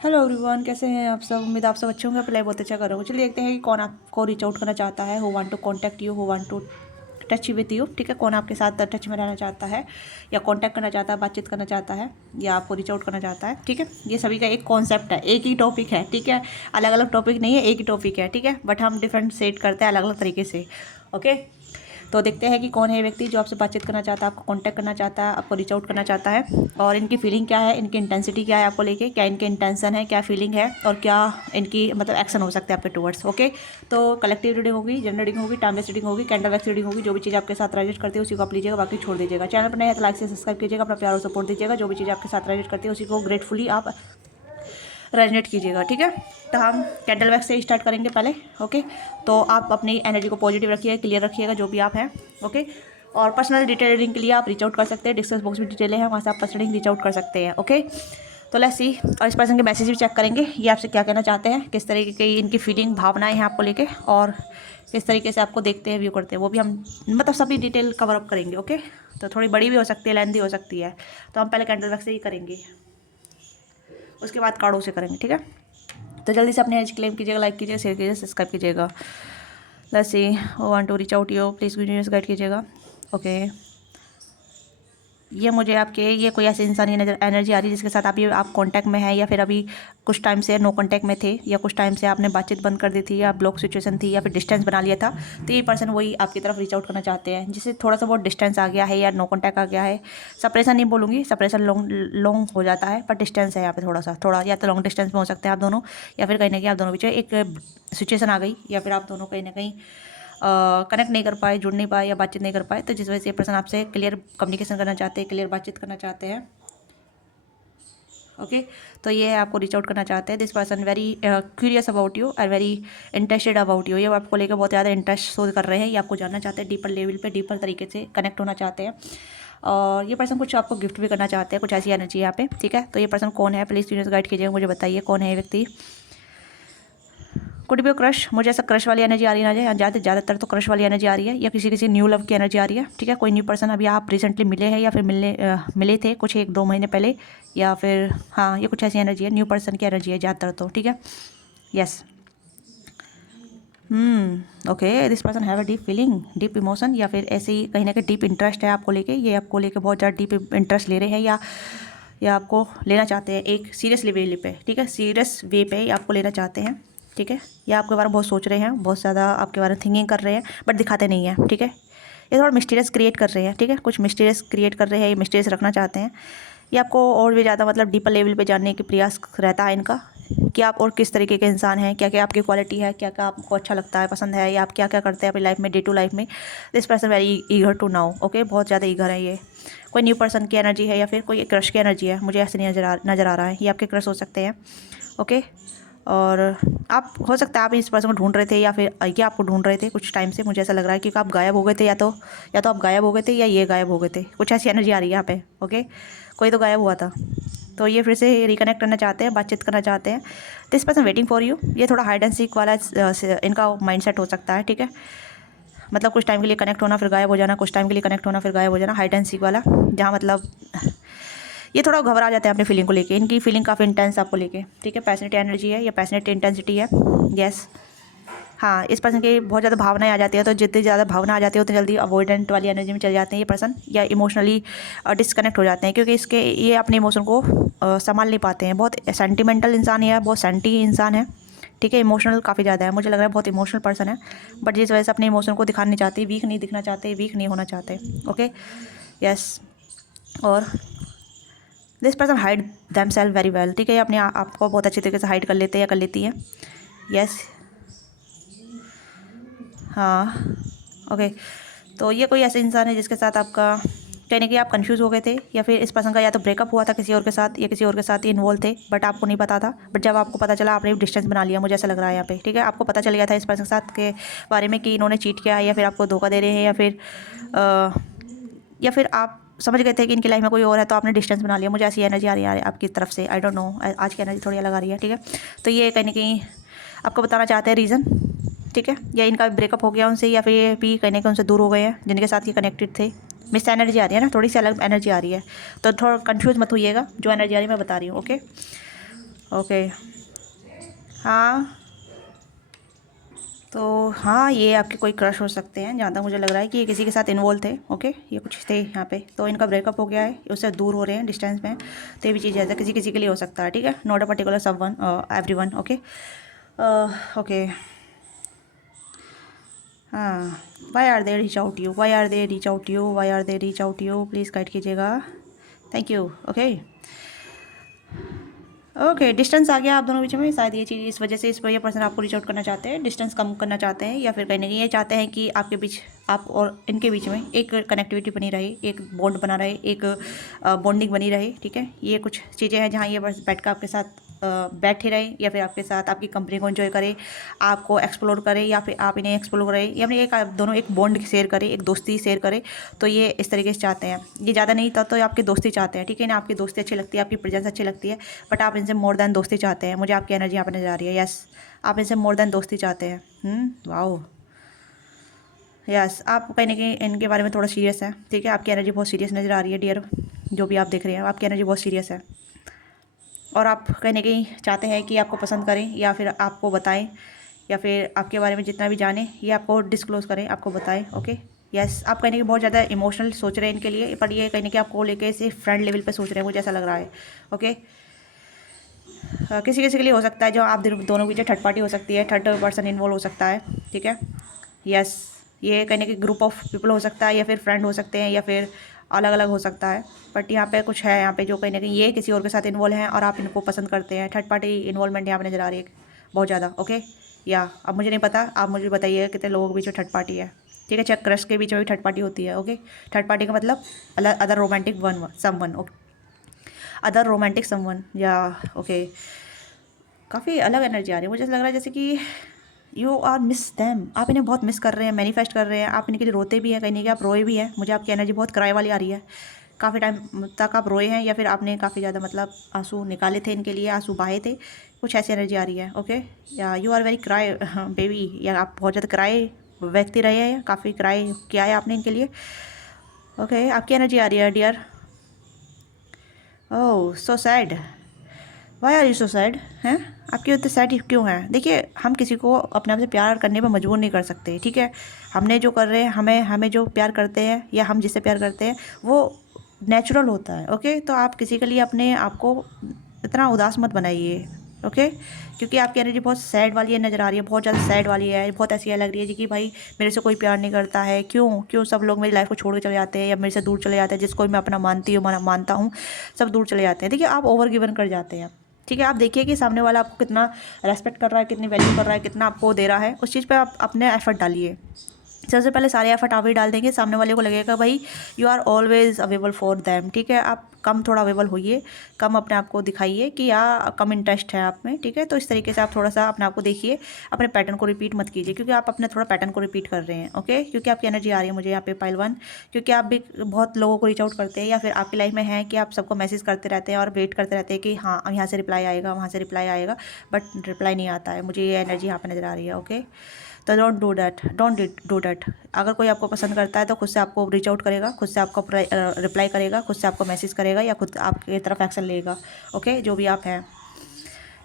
Hello everyone, कैसे हैं आप सब। उम्मीद आप सब अच्छे होंगे। अप्लाई बहुत अच्छा कर रहा हूँ। चलिए देखते हैं कि कौन आपको रीच आउट करना चाहता है। Who want to contact you, who want to touch with you. ठीक है, कौन आपके साथ टच में रहना चाहता है या कांटेक्ट करना चाहता है, बातचीत करना चाहता है या आपको रीच आउट करना चाहता है। ठीक है, ये सभी का एक कॉन्सेप्ट है, एक ही टॉपिक है। ठीक है, अलग अलग टॉपिक नहीं है, एक ही टॉपिक है। ठीक है, बट हम डिफरेंट सेट करते हैं अलग अलग तरीके से। ओके, तो देखते हैं कि कौन है व्यक्ति जो आपसे बातचीत करना चाहता है, आपको कांटेक्ट करना चाहता है, आपको रीच आउट करना चाहता है, और इनकी फीलिंग क्या है, इनकी इंटेंसिटी क्या है आपको लेके, क्या इनके इंटेंशन है, क्या फीलिंग है, और क्या इनकी मतलब एक्शन हो सकते हैं आपके टूवर्ड्स। ओके, तो कलेक्टिव रीडिंग होगी, जनरल रीडिंग होगी, टाइमलेस रीडिंग होगी, कैंडल वैक्स रीडिंग होगी। जो भी चीज़ आपके साथ रेजोनेट करती है उसी को आप लीजिएगा, बाकी छोड़ दीजिएगा। चैनल पर नए हैं तो लाइक से सब्सक्राइब कीजिएगा, अपना प्यार और सपोर्ट दीजिएगा। जो भी चीज़ आपके साथ रेजोनेट करती है उसी को ग्रेटफुली आप रेजनेट कीजिएगा। ठीक है, तो हम कैंडल वैक्स से स्टार्ट करेंगे पहले। ओके, तो आप अपनी एनर्जी को पॉजिटिव रखिएगा, क्लियर रखिएगा जो भी आप हैं। ओके, और पर्सनल डिटेल रीडिंग के लिए आप रीच आउट कर सकते हैं। डिस्क्रिप्शन बॉक्स में डिटेलें हैं, वहाँ से आप पर्सनली रीच आउट कर सकते हैं। ओके, तो लेट्स सी। और इस पर्सन के मैसेज भी चेक करेंगे, ये आपसे क्या कहना चाहते हैं, किस तरीके की इनकी फीलिंग भावनाएं हैं आपको लेके, और किस तरीके से आपको देखते हैं, व्यू करते हैं, वो भी हम मतलब सभी डिटेल कवर अप करेंगे। ओके, तो थोड़ी बड़ी भी हो सकती है, लेंथी हो सकती है, तो हम पहले कैंडल वैक्स से ही करेंगे, उसके बाद कार्डों से करेंगे। ठीक है, तो जल्दी से अपने एज क्लेम कीजिएगा, लाइक कीजिएगा, शेयर कीजिएगा, सब्सक्राइब कीजिएगा। Let's see, want to reach out you, please videos guide कीजिएगा। ओके, ये मुझे आपके ये कोई ऐसे इंसान की नजर एनर्जी आ रही है जिसके साथ आप कांटेक्ट में हैं, या फिर अभी कुछ टाइम से नो कांटेक्ट में थे, या कुछ टाइम से आपने बातचीत बंद कर दी थी, या ब्लॉक सिचुएशन थी, या फिर डिस्टेंस बना लिया था। तो ये पर्सन वही आपकी तरफ रीच आउट करना चाहते हैं, जिससे थोड़ा सा बहुत डिस्टेंस आ गया है या नो कांटेक्ट आ गया है। सेपरेशन नहीं बोलूँगी, सेपरेशन लॉन्ग लॉन्ग हो जाता है, पर डिस्टेंस है यहाँ पे थोड़ा या तो लॉन्ग डिस्टेंस में हो सकते हैं आप दोनों, या फिर कहीं ना कहीं आप दोनों बीच में एक सिचुएशन आ गई, या फिर आप दोनों कहीं ना कहीं कनेक्ट नहीं कर पाए, जुड़ नहीं पाए, या बातचीत नहीं कर पाए, तो जिस वजह से ये पर्सन आपसे क्लियर कम्युनिकेशन करना चाहते हैं, क्लियर बातचीत करना चाहते हैं। ओके, तो ये आपको रीच आउट करना चाहते हैं। This person very curious about you और वेरी इंटरेस्टेड अबाउट यू। ये आपको लेकर बहुत ज़्यादा इंटरेस्ट शो कर रहे हैं, ये आपको जानना चाहते हैं, डीपर लेवल पे, डीपर तरीके से कनेक्ट होना चाहते हैं। और ये पर्सन कुछ आपको गिफ्ट भी करना चाहते हैं, कुछ ऐसी एनर्जी यहाँ पे। ठीक है, तो ये पर्सन कौन है, प्लीज़ यूनिवर्स गाइड कीजिएगा, मुझे बताइए कौन है ये व्यक्ति। कुड बी क्रश, मुझे ऐसा क्रश वाली एनर्जी आ रही है ना, ज़्यादातर तो क्रश वाली एनर्जी आ रही है, या किसी न्यू लव की एनर्जी आ रही है। ठीक है, कोई न्यू पर्सन अभी आप रिसेंटली मिले हैं, या फिर मिले थे कुछ 1-2 महीने पहले, या फिर हाँ, ये कुछ ऐसी एनर्जी है, न्यू पर्सन की एनर्जी है ज़्यादातर तो। ठीक है, yes. Okay, this person have a deep feeling, deep emotion, या फिर ऐसे ही कहीं ना कहीं डीप इंटरेस्ट है आपको लेके। ये आपको लेके बहुत ज़्यादा डीप इंटरेस्ट ले रहे हैं, या आपको लेना चाहते हैं एक सीरियस लेवल पे। ठीक है, सीरियस वे पे आपको लेना चाहते हैं। ठीक है, या आपके बारे में बहुत सोच रहे हैं, बहुत ज़्यादा आपके बारे में थिंकिंग कर रहे हैं, बट दिखाते नहीं हैं। ठीक है, ये थोड़ा मिस्टीरियस क्रिएट कर रहे हैं। ठीक है, कुछ मिस्टीरियस क्रिएट कर रहे हैं, ये मिस्टीरियस रखना चाहते हैं। ये आपको और भी ज़्यादा मतलब डीपर लेवल पे जानने की प्रयास रहता है इनका, कि आप और किस तरीके के इंसान हैं, क्या क्या आपकी क्वालिटी है, क्या क्या आपको अच्छा लगता है, पसंद है, या आप क्या क्या करते हैं अपनी लाइफ में, डे टू लाइफ में। This person very eager to now. Okay, बहुत ज़्यादा ईगर है ये। कोई न्यू पर्सन की एनर्जी है, या फिर कोई क्रश की एनर्जी है, मुझे ऐसे नहीं नज़र आ रहा है। ये आपके क्रश हो सकते हैं। ओके, और आप हो सकता है आप इस पर्सन को ढूंढ रहे थे, या फिर ये आपको ढूंढ रहे थे कुछ टाइम से। मुझे ऐसा लग रहा है कि आप गायब हो गए थे, या तो आप गायब हो गए थे, या ये गायब हो गए थे। कुछ ऐसी एनर्जी आ रही है यहाँ पे। ओके, कोई तो गायब हुआ था, तो ये फिर से रिकनेक्ट करना चाहते हैं, बातचीत करना चाहते हैं। This person waiting for you. ये थोड़ा हाइड एंड सीक वाला इनका माइंडसेट हो सकता है। ठीक है, मतलब कुछ टाइम के लिए कनेक्ट होना फिर गायब हो जाना, कुछ टाइम के लिए कनेक्ट होना फिर गायब हो जाना, हाइड एंड सीक वाला, जहाँ मतलब ये थोड़ा घबरा जाते हैं अपनी फीलिंग को लेके। इनकी फीलिंग काफ़ी इंटेंस आपको लेके। ठीक है, पैशनेट एनर्जी है, या पैशनेट इंटेंसिटी है। यस, हाँ, इस पर्सन की बहुत ज़्यादा भावनाएं आ जाती है, तो जितनी ज़्यादा भावना आ जाती है उतनी जल्दी अवॉइडेंट वाली एनर्जी में चले जाते हैं ये पर्सन, या इमोशनली डिस्कनेक्ट हो जाते हैं, क्योंकि ये अपने इमोशन को संभाल नहीं पाते हैं। बहुत सेंटिमेंटल इंसान है, बहुत सेंटी इंसान है। ठीक है, इमोशनल काफ़ी ज़्यादा है, मुझे लग रहा है बहुत इमोशनल पर्सन है, बट जिस वजह से अपने इमोशन को दिखाना नहीं चाहते, वीक नहीं दिखना चाहते, वीक नहीं होना चाहते। Okay, yes. और this person hide them self very well. ठीक है, ये अपने आप को बहुत अच्छी तरीके से हाइड कर लेते हैं, या कर लेती हैं। यस, हाँ। ओके, तो ये कोई ऐसा इंसान है जिसके साथ आपका कहने कि आप कंफ्यूज हो गए थे, या फिर इस पर्सन का या तो ब्रेकअप हुआ था किसी और के साथ, या किसी और के साथ ही इन्वॉल्व थे, बट आपको नहीं पता था। बट जब आपको पता चला, आपने डिस्टेंस बना लिया, मुझे ऐसा लग रहा है यहाँ पे। ठीक है, आपको पता चल गया था इस पर्सन के साथ के बारे में कि इन्होंने चीट किया है, या फिर आपको धोखा दे रहे हैं, या फिर आप समझ गए थे कि इनकी लाइफ में कोई और है, तो आपने डिस्टेंस बना लिया। मुझे ऐसी एनर्जी आ रही है आपकी तरफ से, आई डोंट नो, आज की एनर्जी थोड़ी अलग आ रही है। ठीक है, तो ये कहीं ना कहीं आपको बताना चाहते हैं रीज़न। ठीक है, या इनका ब्रेकअप हो गया उनसे, या फिर ये भी कहीं ना कहीं उनसे दूर हो गए हैं जिनके साथ ये कनेक्टेड थे। मिस एनर्जी आ रही है ना, थोड़ी सी अलग एनर्जी आ रही है, तो थोड़ा कंफ्यूज मत होइएगा, जो एनर्जी आ रही है मैं बता रही हूँ। Okay, okay. हाँ, तो हाँ, ये आपके कोई क्रश हो सकते हैं, जहाँ तक मुझे लग रहा है कि ये किसी के साथ इन्वॉल्व थे। ओके, ये कुछ थे यहाँ पे, तो इनका ब्रेकअप हो गया है, उससे दूर हो रहे हैं डिस्टेंस में। तो ये भी चीज़ ऐसा किसी किसी के लिए हो सकता है, ठीक है, not a particular someone, everyone. Okay. Okay. हाँ, why are they reach out you, why are they reach out you, why are they reach out you, please guide कीजिएगा। Thank you. Okay. Okay, distance आ गया आप दोनों बीच में, शायद ये चीज़ इस वजह से इस पर ये पर्सन आपको रीच आउट करना चाहते हैं, डिस्टेंस कम करना चाहते हैं, या फिर कहीं ना कहीं ये चाहते हैं कि आपके बीच, आप और इनके बीच में एक कनेक्टिविटी बनी रहे, एक बॉन्ड बना रहे, एक बॉन्डिंग बनी रहे, ठीक है। ये कुछ चीज़ें हैं जहाँ ये बस बैठ कर आपके साथ बैठे रहे, या फिर आपके साथ आपकी कंपनी को एंजॉय करे, आपको एक्सप्लोर करे, या फिर आप इन्हें एक्सप्लोर करें, या फिर एक आप दोनों एक बॉन्ड शेयर करें, एक दोस्ती शेयर करें। तो ये इस तरीके से चाहते हैं, ये ज़्यादा नहीं था तो आपकी दोस्ती चाहते हैं, ठीक है ना, आपकी दोस्ती अच्छी लगती है, आपकी प्रेजेंस अच्छी लगती है, बट आप इनसे मोर देन दोस्ती चाहते हैं। मुझे आपकी एनर्जी यहाँ पर नजर आ रही है। यस, आप इनसे मोर देन दोस्ती चाहते हैं। वाओ। यस, आप कहीं ना कहीं इनके बारे में थोड़ा सीरियस है, ठीक है, आपकी एनर्जी बहुत सीरियस नज़र आ रही है डियर, जो भी आप देख रहे हैं, आपकी एनर्जी बहुत सीरियस है, और आप कहीं ना कहीं चाहते हैं कि आपको पसंद करें, या फिर आपको बताएं, या फिर आपके बारे में जितना भी जाने ये आपको डिस्क्लोज़ करें, आपको बताएं। ओके। यस, आप कहीं ना कहीं बहुत ज़्यादा इमोशनल सोच रहे हैं इनके लिए, पर ये कहीं ना कहीं आपको लेके इसे फ्रेंड लेवल पे सोच रहे हैं, मुझे ऐसा लग रहा है। ओके। किसी किसी के लिए हो सकता है, जो आप दोनों के बीच थर्ड पार्टी हो सकती है, थर्ड पर्सन इन्वॉल्व हो सकता है, ठीक है। यस, ये कहीं ना कहीं ग्रुप ऑफ पीपल हो सकता है, या फिर फ्रेंड हो सकते हैं, या फिर अलग अलग हो सकता है, बट यहाँ पे कुछ है, यहाँ पे जो कहीं ना कहीं ये किसी और के साथ इन्वॉल्व हैं और आप इनको पसंद करते हैं। थर्ड पार्टी इन्वॉल्वमेंट यहाँ पे नज़र आ रही है बहुत ज़्यादा। ओके। या अब मुझे नहीं पता, आप मुझे बताइए कितने लोगों के बीच में थर्ड पार्टी है, ठीक है, चेक क्रश के बीच में भी थर्ड पार्टी होती है। ओके। थर्ड पार्टी का मतलब other romantic one someone, other romantic someone, या ओके। काफ़ी अलग एनर्जी आ रही है, मुझे ऐसा लग रहा है जैसे कि यू आर मिस दैम, आप इन्हें बहुत मिस कर रहे हैं, मैनिफेस्ट कर रहे हैं, आप इनके लिए रोते भी हैं, कहीं नहीं कि आप रोए भी हैं। मुझे आपकी एनर्जी बहुत क्राई वाली आ रही है, काफ़ी टाइम तक आप रोए हैं, या फिर आपने काफ़ी ज़्यादा मतलब आंसू निकाले थे इनके लिए, आंसू बहाए थे, कुछ ऐसी एनर्जी आ रही है। ओके। या you are very cry baby, या आप बहुत ज़्यादा क्राई व्यक्ति रहे हैं, काफ़ी क्राई किया है आपने इनके लिए। ओके, आपकी एनर्जी आ रही है dear. Oh so sad, why are you so sad हैं, आपकी वजह सैड क्यों है? देखिए, हम किसी को अपने आप से प्यार करने पर मजबूर नहीं कर सकते, ठीक है। हमने जो कर रहे हैं, हमें हमें जो प्यार करते हैं, या हम जिससे प्यार करते हैं, वो नेचुरल होता है। ओके, तो आप किसी के लिए अपने आप को इतना उदास मत बनाइए। ओके, क्योंकि आपकी एनर्जी बहुत सैड वाली है, नज़र आ रही है, बहुत ज़्यादा सैड वाली है, बहुत ऐसी लग रही है जी कि भाई मेरे से कोई प्यार नहीं करता है, क्यों क्यों सब लोग मेरी लाइफ को छोड़ के चले जाते हैं, या मेरे से दूर चले जाते हैं, जिसको मैं अपना मानता हूँ, सब दूर चले जाते हैं। देखिए, आप ओवर गिवन कर जाते हैं, ठीक है। आप देखिए कि सामने वाला आपको कितना रेस्पेक्ट कर रहा है, कितनी वैल्यू कर रहा है, कितना आपको दे रहा है, उस चीज़ पे आप अपने एफर्ट डालिए। सबसे पहले सारे एफर्ट आप ही डाल देंगे, सामने वाले को लगेगा भाई you are always available for them, ठीक है। आप कम थोड़ा अवेलेबल होइए, कम अपने आप को दिखाइए कि या कम इंटरेस्ट है आप में, ठीक है। तो इस तरीके से आप थोड़ा सा अपने आप को देखिए, अपने पैटर्न को रिपीट मत कीजिए, क्योंकि आप अपने थोड़ा पैटर्न को रिपीट कर रहे हैं। ओके, क्योंकि आपकी एनर्जी आ रही है मुझे यहाँ पे पाइल 1, क्योंकि आप भी बहुत लोगों को रीच आउट करते हैं, या फिर आपकी लाइफ में है कि आप सबको मैसेज करते रहते हैं और वेट करते रहते हैं कि हाँ यहाँ से रिप्लाई आएगा, वहाँ से रिप्लाई आएगा, बट रिप्लाई नहीं आता है। मुझे ये एनर्जी यहाँ पर नज़र आ रही है। ओके, तो don't do that, don't do that. अगर कोई आपको पसंद करता है तो खुद से आपको रीच आउट करेगा, खुद से आपको रिप्लाई करेगा, खुद से आपको मैसेज करेगा, या खुद आपकी तरफ एक्शन लेगा। ओके, जो भी आप हैं,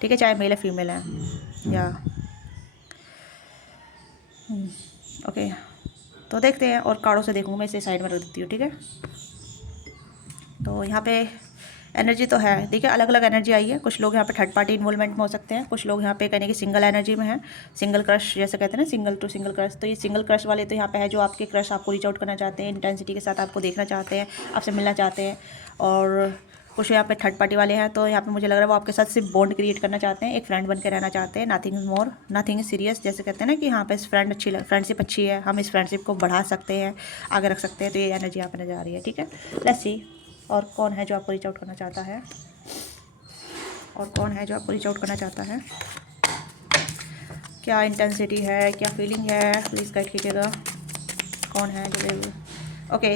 ठीक है, चाहे मेल है फीमेल है, या ओके। तो देखते हैं, और कार्डों से देखूँ, मैं इसे साइड में रख देती हूँ, ठीक है। तो यहाँ पे एनर्जी तो है, देखिए अलग अलग एनर्जी आई है। कुछ लोग यहाँ पे थर्ड पार्टी इन्वॉल्वमेंट में हो सकते हैं, कुछ लोग यहाँ पे कहने की सिंगल एनर्जी में है, सिंगल क्रश जैसे कहते हैं ना, सिंगल टू सिंगल क्रश। तो ये सिंगल क्रश वाले तो यहाँ पे है जो आपके क्रश आपको रीच आउट करना चाहते हैं, इंटेंसिटी के साथ आपको देखना चाहते हैं, आपसे मिलना चाहते हैं। और कुछ यहाँ पे थर्ड पार्टी वाले हैं, तो यहाँ पे मुझे लग रहा है वो आपके साथ सिर्फ बॉन्ड क्रिएट करना चाहते हैं, एक फ्रेंड बन के रहना चाहते हैं, नथिंग मोर, नथिंग सीरियस। जैसे कहते हैं ना कि हाँ पे फ्रेंडशिप अच्छी है, हम इस फ्रेंडशिप को बढ़ा सकते हैं, आगे रख सकते हैं। तो ये एनर्जी यहाँ पे नजर आ रही है, ठीक है। लेट्स सी, और कौन है जो आपको रीच आउट करना चाहता है, और कौन है जो आपको रीच आउट करना चाहता है, क्या इंटेंसिटी है, क्या फीलिंग है, प्लीज़ गाइड कीजिएगा। कौन है जो, okay,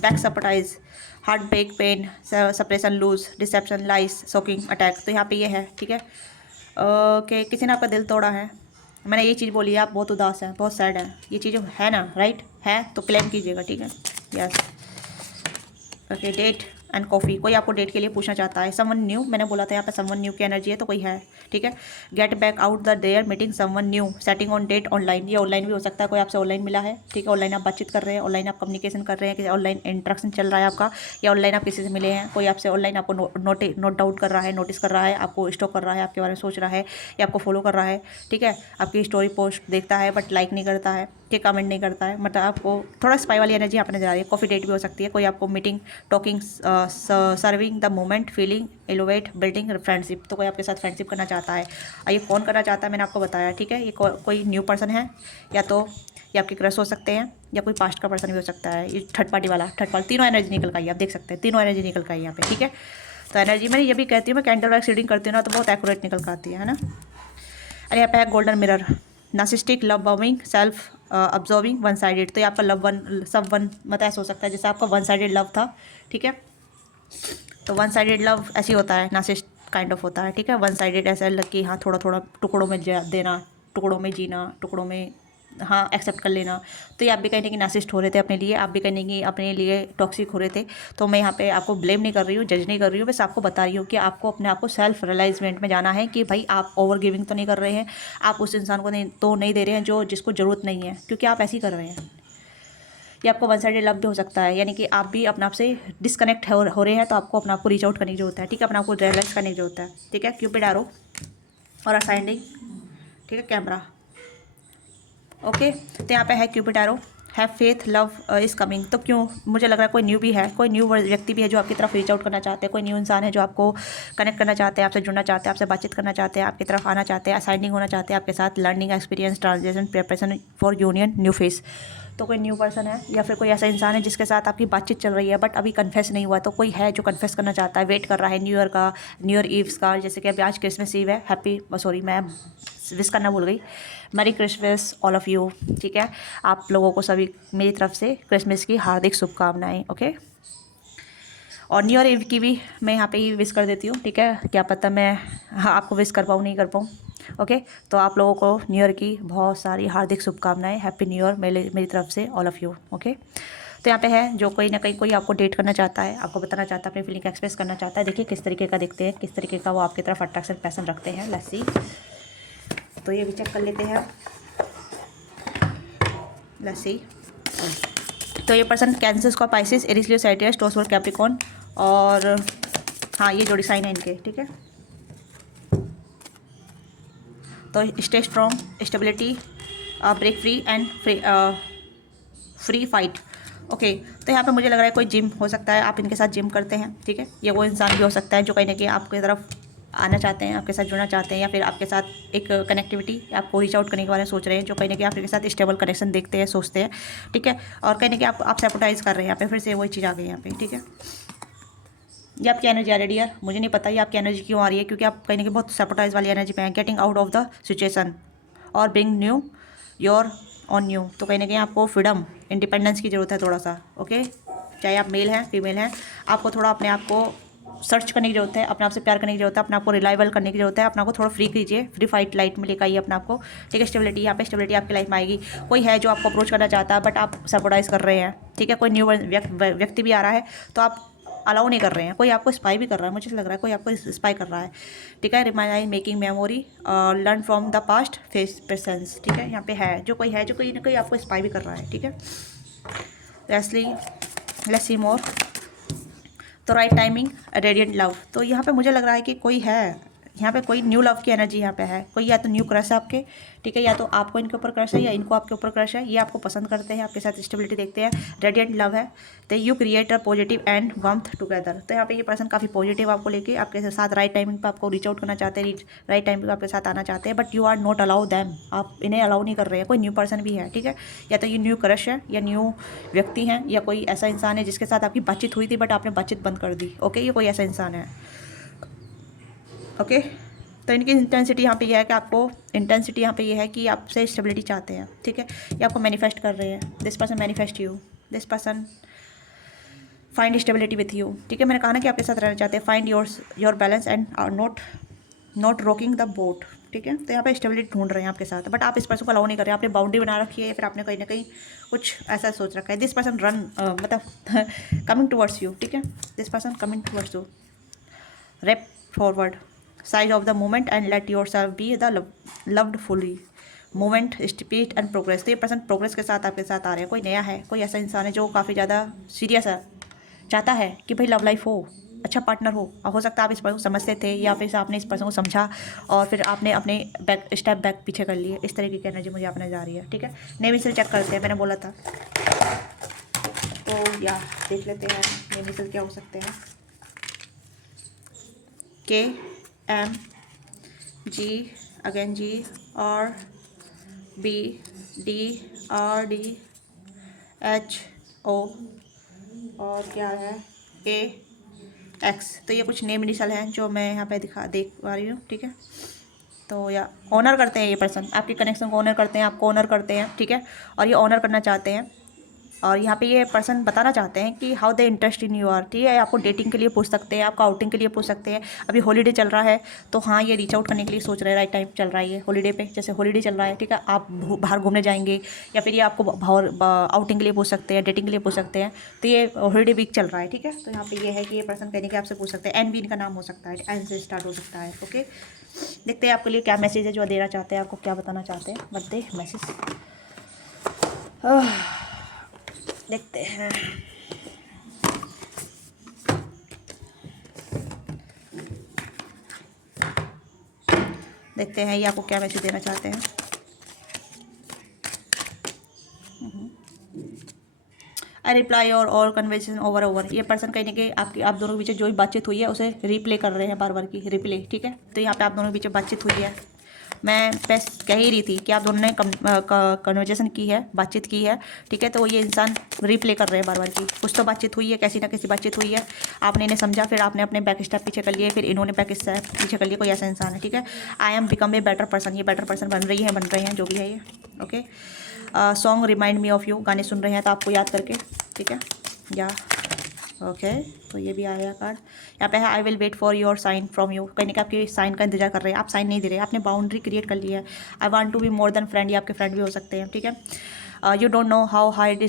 back surprise, heart break, pain, suppression, lose, deception, lies, shocking, attack. तो यहाँ पे ये है, ठीक है। ओके, किसी ने आपका दिल तोड़ा है, मैंने ये चीज़ बोली है, आप बहुत उदास हैं, बहुत सैड है, ये चीज़ है ना, राइट है, तो क्लेम कीजिएगा, ठीक है। Yes, okay, date and coffee. कोई आपको डेट के लिए पूछना चाहता है। समवन न्यू, मैंने बोला था यहाँ पे समवन न्यू की एनर्जी है, तो कोई है, ठीक है। Get back out the there meeting someone new, setting on date online, ये ऑनलाइन भी हो सकता है, कोई आपसे ऑनलाइन मिला है, ठीक है। ऑनलाइन आप बातचीत कर रहे हैं, ऑनलाइन आप कम्युनिकेशन कर रहे हैं, कि ऑनलाइन इंट्रैक्शन चल रहा है आपका, या ऑनलाइन आप किसी से मिले हैं, कोई आपसे ऑनलाइन आपको नोट डाउन कर रहा है, नोटिस कर रहा है, आपको स्टॉक कर रहा है, आपके बारे में सोच रहा है, या आपको फॉलो कर रहा है, ठीक है। आपकी स्टोरी पोस्ट देखता है बट लाइक नहीं करता है, कि कमेंट नहीं करता है, मतलब आपको थोड़ा स्पाई वाली एनर्जी यहाँ पे नजर आ रही है। कॉफ़ी डेट भी हो सकती है, कोई आपको meeting, talking, serving the moment, feeling, elevate, building friendship, तो कोई आपके साथ फ्रेंडशिप करना चाहता है। ये कौन करना चाहता है मैंने आपको बताया, ठीक है। ये कोई न्यू पर्सन है, या तो ये आपके क्रश हो सकते हैं, या कोई पास्ट का पर्सन भी हो सकता है। ये थर्ड पार्टी, तीनों एनर्जी निकल कर आई, आप देख सकते हैं तीनों एनर्जी निकल कर आई यहाँ पे, ठीक है। तो एनर्जी मैं ये भी कहती हूँ, मैं कैंडल वाइज रीडिंग करती हूँ ना, तो बहुत एक्यूरेट निकल कर आती है ना। अरे यहाँ पे है golden mirror, narcissistic, love bombing, self absorbing, one sided. तो ये आपका लव सब वन, मतलब ऐसा हो सकता है जैसे आपका वन साइडेड लव था, ठीक है। तो वन साइडेड लव ऐसी होता है, नार्सिसिस्ट काइंड ऑफ होता है, ठीक है। वन साइडेड ऐसा लग कि हाँ थोड़ा थोड़ा टुकड़ों में देना, टुकड़ों में जीना, टुकड़ों में हाँ एक्सेप्ट कर लेना। तो ये आप भी कहने की नार्सिसिस्ट हो रहे थे अपने लिए, आप भी कहने की अपने लिए टॉक्सिक हो रहे थे। तो मैं यहाँ पे आपको ब्लेम नहीं कर रही हूँ, जज नहीं कर रही हूँ, बस आपको बता रही हूँ कि आपको अपने आप को सेल्फ रियलाइजमेंट में जाना है, कि भाई आप ओवर गिविंग तो नहीं कर रहे हैं, आप उस इंसान को नहीं दे रहे हैं जो जिसको ज़रूरत नहीं है, क्योंकि आप ऐसे ही कर रहे हैं। ये आपको वन साइडेड लव भी हो सकता है, यानी कि आप भी अपने आप से डिस्कनेक्ट हो रहे हैं, तो आपको अपने आप को रीच आउट करने की जरूरत है, ठीक है। अपने आप को रियलाइज करने की जरूरत है, ठीक है। क्यूपिड एरो और असाइनिंग, ठीक है, कैमरा, ओके। तो यहाँ पे है Cupid arrow, have faith, love is coming. तो क्यों मुझे लग रहा है कोई न्यू भी है, कोई न्यू व्यक्ति भी है जो आपकी तरफ रीच आउट करना चाहते हैं, कोई न्यू इंसान है जो आपको कनेक्ट करना चाहते हैं, आपसे जुड़ना चाहते हैं, आपसे बातचीत करना चाहते हैं, आपकी तरफ आना चाहते हैं, असाइनिंग होना चाहते हैं आपके साथ, learning experience, transaction, preparation for union, new face. तो कोई न्यू पर्सन है, या फिर कोई ऐसा इंसान है जिसके साथ आपकी बातचीत चल रही है बट अभी कन्फेस नहीं हुआ। तो कोई है जो कन्फेस करना चाहता है, वेट कर रहा है न्यू ईयर का, न्यू ईयर ईव्स का। जैसे कि अभी आज क्रिसमस ईव है, हैप्पी, सॉरी मैं विश करना भूल गई, merry Christmas all of you, ठीक है। आप लोगों को सभी मेरी तरफ से क्रिसमस की हार्दिक शुभकामनाएं, ओके। और न्यू ईयर ईव की भी मैं यहाँ पे ही विश कर देती हूँ, ठीक है। क्या पता मैं आपको विश कर पाऊँ, नहीं कर पाऊँ, ओके। तो आप लोगों को न्यू ईयर की बहुत सारी हार्दिक शुभकामनाएं, हैप्पी न्यू ईयर मेरी तरफ से ऑल ऑफ़ यू, ओके। तो यहाँ पे है जो कोई ना कोई आपको डेट करना चाहता है, आपको बताना चाहता है, अपनी फीलिंग एक्सप्रेस करना चाहता है। देखिए किस तरीके का देखते हैं, किस तरीके का वो आपकी तरफ अट्रैक्शन पैसन रखते हैं। लेट्स सी, तो ये भी चेक कर लेते हैं, लेट्स सी। तो ये पर्सन कैंसर, स्कॉर्पियो, एरीज, लियो, सैजिटेरियस, टॉरस और कैप्रिकॉर्न, और हाँ ये जोड़ी साइन है इनके, ठीक है। तो stay strong, stability, break free and free fight, okay. तो यहाँ पे मुझे लग रहा है कोई जिम हो सकता है, आप इनके साथ जिम करते हैं, ठीक है। ये वो इंसान भी हो सकता है जो कहीं ना कहीं आपकी तरफ आना चाहते हैं, आपके साथ जुड़ना चाहते हैं, या फिर आपके साथ एक कनेक्टिविटी, आपको रीच आउट करने के बारे में सोच रहे हैं, जो कहीं ना कहीं आपके साथ स्टेबल कनेक्शन देखते हैं, सोचते हैं, ठीक है। और कहीं ना कहीं आप सैबोटाइज कर रहे हैं यहाँ पे, फिर से वही चीज़ आ गई यहाँ पे, ठीक है। ये आपकी एनर्जी आ रही है, मुझे नहीं पता ये आपकी एनर्जी क्यों आ रही है, क्योंकि आप कहीं ना कहीं बहुत सैबोटाइज वाली एनर्जी पे हैं। Getting out of the situation और being new your own new. तो कहीं ना कहीं आपको फ्रीडम, इंडिपेंडेंस की ज़रूरत है थोड़ा सा, ओके। चाहे आप मेल हैं फीमेल हैं, आपको थोड़ा अपने आप को सर्च करने की जरूरत है, अपने आप से प्यार करने की जरूरत है, अपने आप को रिलायबल करने की जरूरत है, अपने आप को थोड़ा फ्री कीजिए, फ्री फाइट लाइट में लेकर आइए अपने आप को, ठीक है। स्टेबिलिटी, यहाँ पे स्टेबिलिटी आपकी लाइफ में आएगी। कोई है जो आपको अप्रोच करना चाहता है बट आप सैबोटाइज कर रहे हैं, ठीक है। कोई न्यू व्यक्ति भी आ रहा है तो आप अलाउ नहीं कर रहे हैं। कोई आपको स्पाई भी कर रहा है, मुझे लग रहा है कोई आपको स्पाई कर रहा है, ठीक है। Remind, making memory, learn from the past, face presence, ठीक है। यहाँ पे है जो कोई ना कोई आपको स्पाई भी कर रहा है, ठीक है। लेट्स सी मोर। तो राइट टाइमिंग, रेडिएंट लव। तो यहाँ पे मुझे लग रहा है कि कोई है यहाँ पे, कोई न्यू लव की एनर्जी यहाँ पे है। कोई या तो न्यू क्रश है आपके, ठीक है, या तो आपको इनके ऊपर क्रश है या इनको आपके ऊपर क्रश है। ये आपको पसंद करते हैं, आपके साथ स्टेबिलिटी देखते हैं, रेडिएंट लव है। तो you create a positive and warmth together. तो यहाँ पे ये पर्सन काफ़ी पॉजिटिव आपको लेके आपके साथ राइट टाइमिंग पे आपको रीच आउट करना चाहते हैं, राइट टाइम पे आपके साथ आना चाहते हैं, but you are not allow them, आप इन्हें अलाउ नहीं कर रहे हैं। कोई न्यू पर्सन भी है, ठीक है, या तो ये न्यू क्रश है, या न्यू व्यक्ति हैं, या कोई ऐसा इंसान है जिसके साथ आपकी बातचीत हुई थी बट आपने बातचीत बंद कर दी, ओके। ये कोई ऐसा इंसान है, ओके। तो इनकी इंटेंसिटी यहाँ पे ये है कि आपको इंटेंसिटी यहाँ पे ये है कि आपसे स्टेबिलिटी चाहते हैं, ठीक है। ये आपको मैनिफेस्ट कर रहे हैं। This person manifest you, this person find stability with you, ठीक है। मैंने कहा ना कि आपके साथ रहना चाहते हैं। Find your balance and not rocking the boat, ठीक है। तो यहाँ पे स्टेबिलिटी ढूंढ रहे हैं आपके साथ, बट आप इस पर्सन को अलाउ नहीं कर रहे हैं, आपने बाउंड्री बना रखी है या फिर आपने कहीं ना कहीं कुछ ऐसा सोच रखा है। दिस पर्सन रन मतलब कमिंग टुवर्ड्स यू, ठीक है। This person coming towards you, rape forward, size of the moment and let your self be the loved fully, movement, speed and progress. तो ये पर्सन प्रोग्रेस के साथ आपके साथ आ रहे हैं। कोई नया है, कोई ऐसा इंसान है जो काफ़ी ज़्यादा सीरियस है, चाहता है कि भाई लव लाइफ हो, अच्छा पार्टनर हो सकता है आप इस पर्सन को समझते थे या फिर आपने इस पर्सन को समझा और फिर आपने अपने बैक स्टेप बैक पीछे कर लिए। इस तरीके की एनर्जी मुझे आप नजर आ रही है, ठीक है। नेम मिसल चेक करते हैं, मैंने बोला था। तो या देख लेते हैं नेम मिसल क्या हो सकते हैं। KM G अगेन G और BDRD HO और क्या है AX। तो ये कुछ नेम इनिशियल हैं जो मैं यहाँ पे देख पा रही हूँ, ठीक है। तो या ऑनर करते हैं ये पर्सन, आपके कनेक्शन को ऑनर करते हैं, आपको ऑनर करते हैं, ठीक है। और ये ऑनर करना चाहते हैं और यहाँ पे ये पर्सन बताना चाहते हैं कि how they interest in you are, ठीक है। आपको डेटिंग के लिए पूछ सकते हैं, आपको आउटिंग के लिए पूछ सकते हैं। अभी हॉलीडे चल रहा है तो हाँ ये रीच आउट करने के लिए सोच रहे हैं, राइट टाइम चल रहा है ये हॉलीडे पे। जैसे हॉलीडे चल रहा है, ठीक है, आप बाहर घूमने जाएंगे या फिर ये आपको बाहर आउटिंग के लिए पूछ सकते हैं, डेटिंग के लिए पूछ सकते हैं। तो ये हॉलीडे वीक चल रहा है, ठीक है। तो यहाँ पे ये है कि ये पर्सन कहने के आपसे पूछ सकते हैं। NV इनका नाम हो सकता है, N से स्टार्ट हो सकता है, ओके। देखते हैं आपके लिए क्या मैसेज है जो देना चाहते हैं, आपको क्या बताना चाहते हैं। बर्थडे मैसेज देखते हैं। देखते हैं ये आपको क्या मैसेज देना चाहते हैं। आई रिप्लाई और कन्वर्सेशन ओवर। ये पर्सन कहीं ना कहीं आप दोनों के बीच जो भी बातचीत हुई है उसे रिप्ले कर रहे हैं, बार बार की रिप्ले, ठीक है। तो यहाँ पे आप दोनों के बीच बातचीत हुई है, मैं बस कह ही रही थी कि आप दोनों ने कन्वर्सेशन की है, बातचीत की है, ठीक है। तो ये इंसान रिप्ले कर रहे हैं बार बार की, कुछ तो बातचीत हुई है, कैसी ना कैसी बातचीत हुई है। आपने इन्हें समझा, फिर आपने अपने बैक स्टेप पीछे कर लिए, फिर इन्होंने बैक स्टेप पीछे कर लिए। कोई ऐसा इंसान है, ठीक है। I am become a better person, ये बेटर पर्सन बन रही है, बन रहे हैं, जो भी है ये, okay. Song remind me of you, गाने सुन रहे हैं तो आपको याद करके, ठीक है। या ओके तो ये भी आया कार्ड। यहाँ पे है I will wait for your sign from you, कहीं ना कहीं आपकी साइन का इंतजार कर रहे हैं, आप साइन नहीं दे रहे, आपने बाउंड्री क्रिएट कर ली है। I want to be more than friend, ये आपके फ्रेंड भी हो सकते हैं, ठीक है। You don't know how hard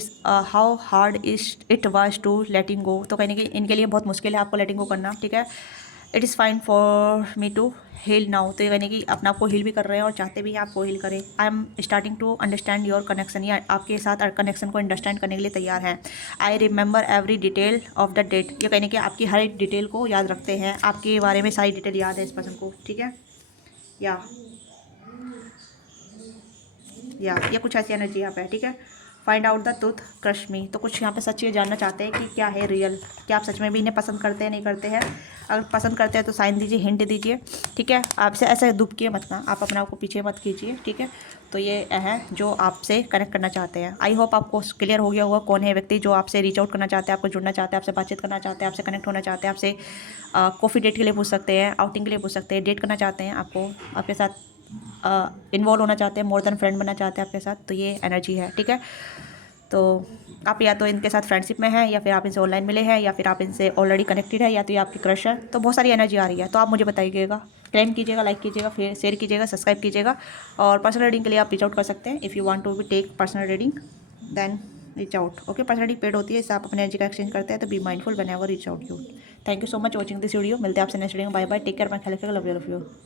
is it was to letting go, तो कहीं ना कहीं इनके लिए बहुत मुश्किल है आपको लेटिंग गो करना, ठीक है। It is fine for me to heal now, तो यानी कि अपने आप को हील भी कर रहे हैं और चाहते भी हैं आपको हील करें। I am starting to understand your connection, या आपके साथ कनेक्शन को अंडरस्टैंड करने के लिए तैयार हैं। I remember every detail of the date, ये कहने कि आपकी हर एक डिटेल को याद रखते हैं, आपके बारे में सारी डिटेल याद है इस पर्सन को, ठीक है। या ये कुछ ऐसी एनर्जी यहाँ पे है, ठीक है। Find out the truth crush me, तो कुछ यहाँ पे सच ये जानना चाहते हैं कि क्या है रियल, क्या आप सच में भी इन्हें पसंद करते हैं, नहीं करते हैं। अगर पसंद करते हैं तो साइन दीजिए, हिंट दीजिए, ठीक है। आपसे ऐसे दुबकिए मत ना, आप अपने आप को पीछे मत कीजिए, ठीक है। तो ये है जो आपसे कनेक्ट करना चाहते हैं। आई होप आपको क्लियर हो गया होगा कौन है व्यक्ति जो आपसे रीच आउट करना चाहते हैं, आपको जुड़ना चाहते हैं, आपसे बातचीत करना चाहते हैं, आपसे कनेक्ट होना चाहते हैं, आपसे कॉफ़ी डेट के लिए पूछ सकते हैं, आउटिंग के लिए पूछ सकते हैं, डेट करना चाहते हैं, आपको आपके साथ इन्वॉल्व होना चाहते हैं, मोर देन फ्रेंड बनना चाहते हैं आपके साथ। तो ये एनर्जी है, ठीक है। तो आप या तो इनके साथ फ्रेंडशिप में हैं, या फिर आप इनसे ऑनलाइन मिले हैं, या फिर आप इनसे ऑलरेडी कनेक्टेड है, या तो ये आपकी क्रश है। तो बहुत सारी एनर्जी आ रही है, तो आप मुझे बताइएगा, क्लेम कीजिएगा, लाइक कीजिएगा, फिर शेयर कीजिएगा, सब्सक्राइब कीजिएगा। और पर्सनल रीडिंग के लिए आप रीच आउट कर सकते हैं। If you want to be take personal reading then reach out, okay. Personal reading paid होती है, इससे आप अपनी एनर्जी का एक्सचेंज करते हैं। तो be mindful whenever reach out you. Thank you so much watching this video. मिलते हैं आपसे नेक्स्ट वीडियो में। Bye bye, take care, my ख्याल रखिएगा, लव यू।